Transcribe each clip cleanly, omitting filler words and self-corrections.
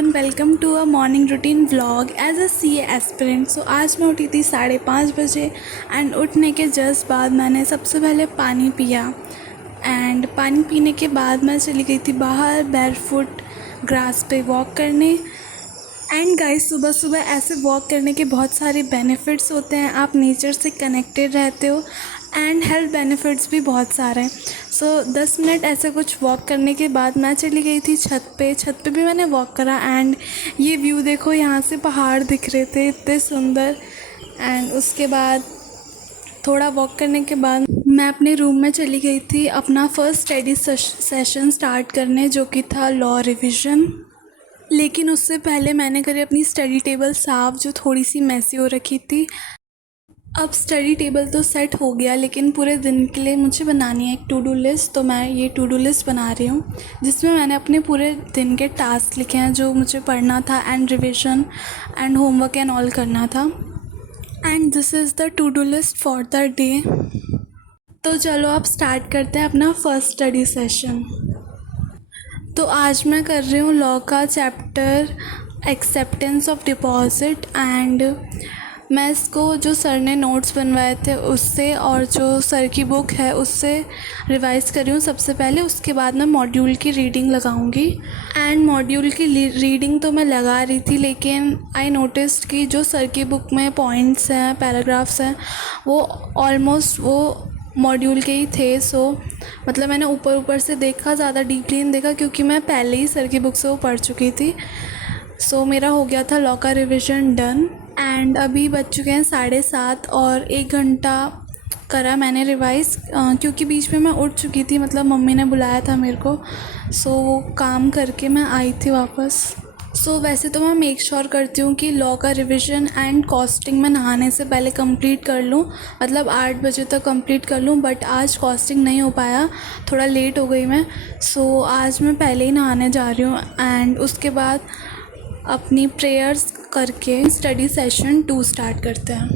Everyone, welcome to a morning routine vlog as a CA aspirant. So आज मैं उठी थी 5:30 बजे एंड उठने के जस्ट बाद मैंने सबसे पहले पानी पिया एंड पानी पीने के बाद मैं चली गई थी बाहर बैरफुट ग्रास पे वॉक करने। एंड गाइस, सुबह सुबह ऐसे वॉक करने के बहुत सारे बेनिफिट्स होते हैं। आप नेचर से कनेक्टेड रहते हो एंड हेल्थ बेनिफिट्स भी बहुत सारे हैं। सो 10 मिनट ऐसे कुछ वॉक करने के बाद मैं चली गई थी छत पे भी मैंने वॉक करा एंड ये व्यू देखो, यहाँ से पहाड़ दिख रहे थे इतने सुंदर। एंड उसके बाद थोड़ा वॉक करने के बाद मैं अपने रूम में चली गई थी अपना फर्स्ट स्टडी सेशन स्टार्ट करने, जो कि था लॉ रिविज़न। लेकिन उससे पहले मैंने करी अपनी स्टडी टेबल साफ़, जो थोड़ी सी मैसी हो रखी थी। अब स्टडी टेबल तो सेट हो गया, लेकिन पूरे दिन के लिए मुझे बनानी है एक टू डू लिस्ट। तो मैं ये टू डू लिस्ट बना रही हूँ, जिसमें मैंने अपने पूरे दिन के टास्क लिखे हैं जो मुझे पढ़ना था and revision and homework and all करना था। And this is the two do list for the day. तो चलो अब स्टार्ट करते हैं अपना फर्स्ट स्टडी सेशन। तो आज मैं कर रही हूँ लॉ का chapter acceptance of deposit. And मैं इसको जो सर ने नोट्स बनवाए थे उससे और जो सर की बुक है उससे रिवाइज़ कर रही हूँ सबसे पहले। उसके बाद मैं मॉड्यूल की रीडिंग लगाऊंगी। एंड मॉड्यूल की रीडिंग तो मैं लगा रही थी, लेकिन आई नोटिस्ड कि जो सर की बुक में पॉइंट्स हैं, पैराग्राफ्स हैं, वो ऑलमोस्ट वो मॉड्यूल के ही थे। सो मतलब मैंने ऊपर ऊपर से देखा, ज़्यादा डीपली नहीं देखा, क्योंकि मैं पहले ही सर की बुक से वो पढ़ चुकी थी। सो मेरा हो गया था लॉ का रिविज़न डन। एंड अभी बज चुके हैं 7:30 और 1 घंटा करा मैंने रिवाइज़, क्योंकि बीच में मैं उठ चुकी थी, मतलब मम्मी ने बुलाया था मेरे को। सो वो काम करके मैं आई थी वापस। वैसे तो मैं मेक श्योर करती हूँ कि लॉ का रिवीजन एंड कॉस्टिंग मैं नहाने से पहले कंप्लीट कर लूँ, मतलब 8 बजे तक कंप्लीट कर लूँ। बट आज कॉस्टिंग नहीं हो पाया, थोड़ा लेट हो गई मैं। आज मैं पहले ही नहाने जा रही हूँ एंड उसके बाद अपनी प्रेयर्स करके स्टडी सेशन 2 स्टार्ट करते हैं।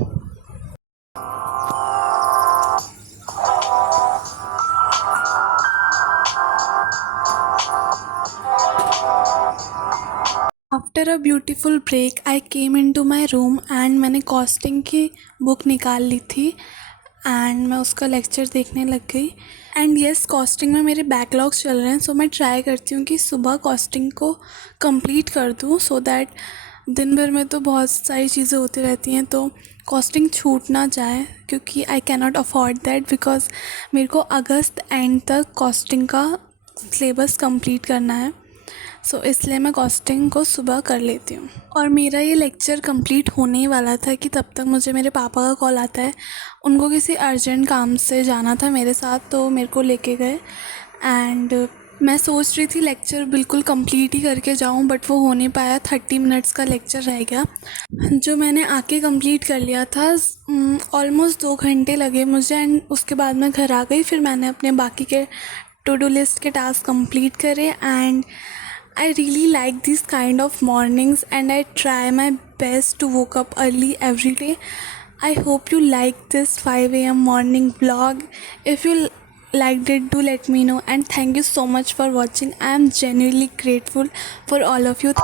After a beautiful break I came in to my room and मैंने कॉस्टिंग की बुक निकाल ली थी एंड मैं उसका लेक्चर देखने लग गई। एंड येस, कॉस्टिंग में मेरे बैकलॉग्स चल रहे हैं। सो मैं ट्राई करती हूँ कि सुबह कॉस्टिंग को कंप्लीट कर दूँ, सो दैट दिन भर में तो बहुत सारी चीज़ें होती रहती हैं तो कॉस्टिंग छूट ना जाए, क्योंकि I cannot afford that, because मेरे को अगस्त एंड तक कॉस्टिंग का सिलेबस कंप्लीट करना है। इसलिए मैं कॉस्टिंग को सुबह कर लेती हूँ। और मेरा ये लेक्चर कंप्लीट होने ही वाला था कि तब तक मुझे मेरे पापा का कॉल आता है। उनको किसी अर्जेंट काम से जाना था मेरे साथ, तो मेरे को लेके गए। एंड मैं सोच रही थी लेक्चर बिल्कुल कंप्लीट ही करके जाऊँ, बट वो हो नहीं पाया। 30 मिनट्स का लेक्चर रह गया, जो मैंने आके कंप्लीट कर लिया था। ऑलमोस्ट 2 घंटे लगे मुझे एंड उसके बाद मैं घर आ गई। फिर मैंने अपने बाकी के टू डू लिस्ट के टास्क कंप्लीट करे and I really like these kind of mornings and I try my best to wake up early every day. I hope you like this 5 a.m. morning vlog. If you liked it, do let me know, and thank you so much for watching. I am genuinely grateful for all of you.